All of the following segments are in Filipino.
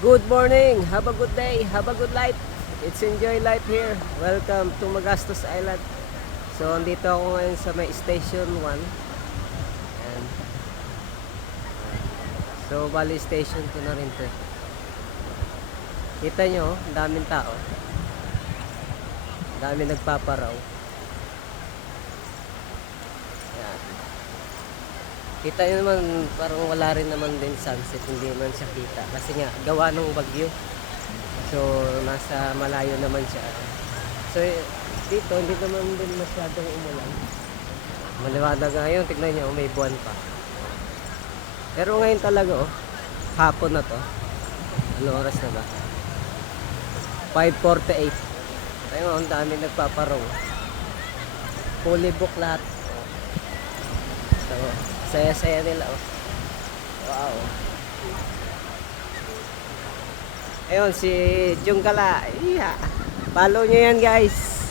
Good morning, have a good day, have a good life. It's Enjoy Life here. Welcome to Magastos Island. So, andito ako ngayon sa may Station 1. Ayan. So, bali station 2 na rin to. Kita nyo, ang daming tao. Ang daming nagpaparaw. Ayan. Kita nyo naman, parang wala rin naman din sunset. Hindi man siya kita. Kasi nga, gawa ng bagyo. So, nasa malayo naman siya. So, dito, hindi naman din masyadong umulan. Maliwanag ngayon, tignan nyo, may buwan pa. Pero ngayon talaga, hapon na to. Ano oras na ba? 5:48. Ayun, ang dami nagpaparong. Fully book lahat. So, saya-saya nila, Wow. Ayun, si Jungkala. Iya. Follow nyo yan, guys.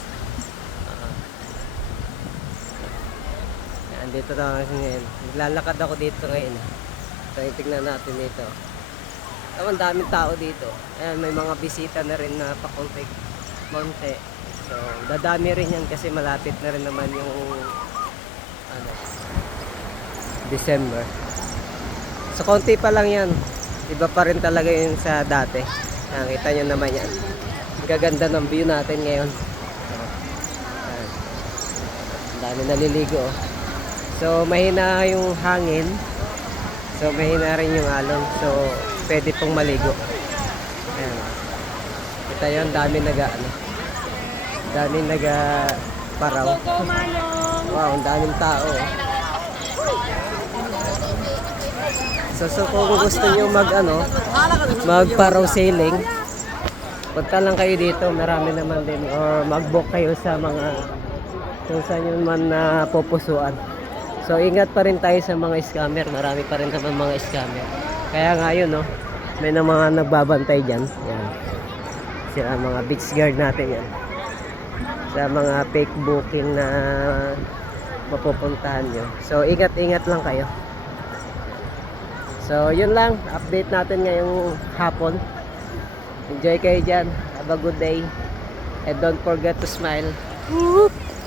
Yan, dito na kasi ngayon. Naglalakad ako dito ngayon. So, tignan natin dito. Ang daming tao dito. Ayan, may mga bisita na rin na pakonti-konti. So, dadami rin yan kasi malapit na rin naman yung December. So, konti pa lang yan. Iba pa rin talaga yun sa dati. Nakita nyo naman yan. Ang gaganda ng view natin ngayon. Ayan. Ang dami naliligo. So, mahina yung hangin. So, mahina rin yung alon. So, pwede pong maligo. Ayan. Kita yun, dami paraw. Wow, ang daming tao. So kung gusto niyo magparaw sailing, punta lang kayo dito, marami naman din, or mag-book kayo sa mga kung saan yun man na pupusuan. So ingat pa rin tayo sa mga scammer, marami pa rin naman mga scammer. Kaya nga yun, may na mga nagbabantay dyan. Yan. Sila mga beach guard natin yan. Sa mga fake booking na mapupuntahan nyo. So ingat-ingat lang kayo. So, yun lang. Update natin ngayong hapon. Enjoy kayo dyan. Have a good day. And don't forget to smile. Whoop!